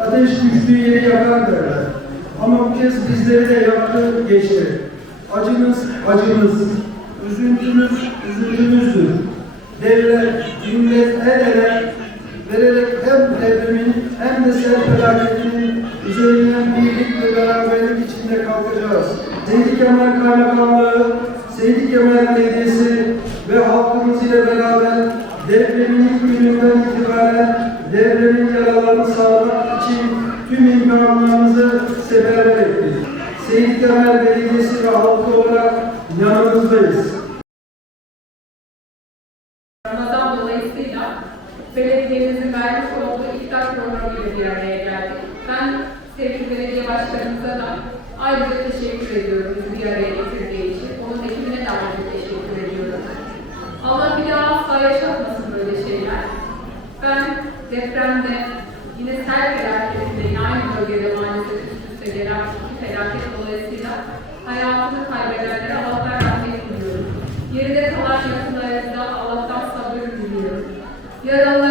Ateş düştüğü yeri yakar derler. Ama bu kez bizleri de yaktı geçti. Acımız acımız, üzüntümüz üzüntümüzdür. Devlet, millet el ele vererek hem devrimin hem de sel felaketinin üzerinden birlik ve beraberlik içinde kalkacağız. Seydi Kemal Kaymakamlığı, Seydi Kemal Belediyesi ve halkımız ile beraber depremin ilk gününden itibaren depremin yaralarını sağlamak için tüm imkanlarımızı seferber ettik. Seyit Kemal Belediyesi ve halkı olarak yanınızdayız. Ramazan dolayısıyla belediyemizin vermiş olduğu iftar programıyla bir. Ben sevgili belediye başkanımıza ayrıca teşekkür ediyorum bizi bir araya getirdiği için. Onun ekibine de ayrıca teşekkür ediyorum. Allah bir daha asla yaşatmasın depremde yine sel felaketinde yine aynı bölgede maalesef üst üste gelen iki felaket dolayısıyla hayatını kaybedenlere Allah'tan rahmet diliyorum. Geride kalan yakınlarımıza Allah'tan sabır diliyorum. Varsa